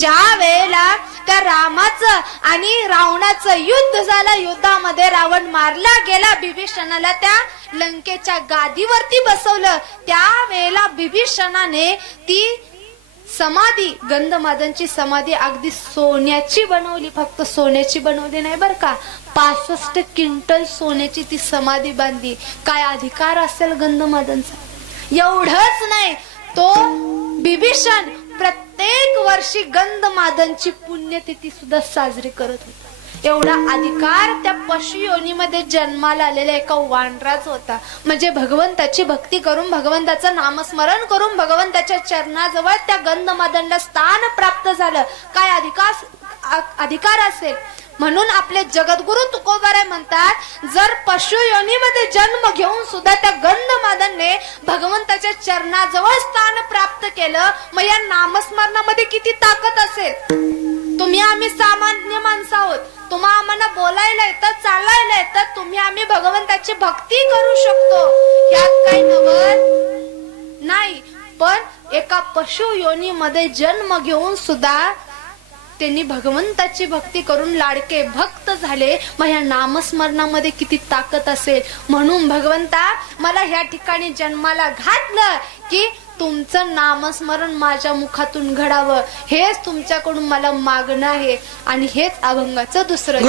ज्या वेळेला त्या रामाचं आणि रावणाचं युद्ध झालं, युद्धामध्ये रावण मारला गेला, बिभीषणाला त्या लंकेच्या गादीवरती बसवलं, त्या वेळेला बिभीषणाने ती समाधी, गंधमादनची समाधी अगदी सोन्याची बनवली, फक्त सोन्याची बनवली नाही बर का, 65 क्विंटल सोन्याची ती समाधी बांधली. काय अधिकार असेल गंधमादनचा. एवढंच नाही, तो बिभीषण प्रत्येक वर्षी गंधमादनची पुण्यतिथी सुद्धा साजरी करत होता. एवढा अधिकार त्या पशु योनीमध्ये जन्माला आलेल्या एका वानराच होता. म्हणजे भगवंताची भक्ती करून, भगवंताचं नामस्मरण करून, भगवंताच्या चरणाजवळ त्या गंधमादनला स्थान प्राप्त झालं. काय अधिकार असेल. म्हणून आपले जगद्गुरु तुकोबाराय म्हणतात, जर पशु योनीमध्ये जन्म घेऊन सुद्धा त्या गंधमादनने भगवंताच्या चरणाजवळ स्थान प्राप्त केलं, मग या नामस्मरणामध्ये किती ताकद असेल. तुम्ही आम्ही सामान्य माणसं आहोत, तुम्हा आम्हाला बोलायला येतं, चालायला येतं, तुम्ही आम्ही भगवंताची भक्ती करू शकतो, यात काही नवल नाही. पण एका पशु योनीमध्ये जन्म घेऊन सुद्धा त्यांनी भगवंताची भक्ती करून लाडके भक्त झाले. मग या नामस्मरणामध्ये किती ताकद असेल. म्हणून भगवंता मला ह्या ठिकाणी जन्माला घातलं की तुमचं नामस्मरण माझ्या मुखातून घडावं, हेच तुमच्याकडून मला मागणं आहे. आणि हेच अभंगाचं दुसरं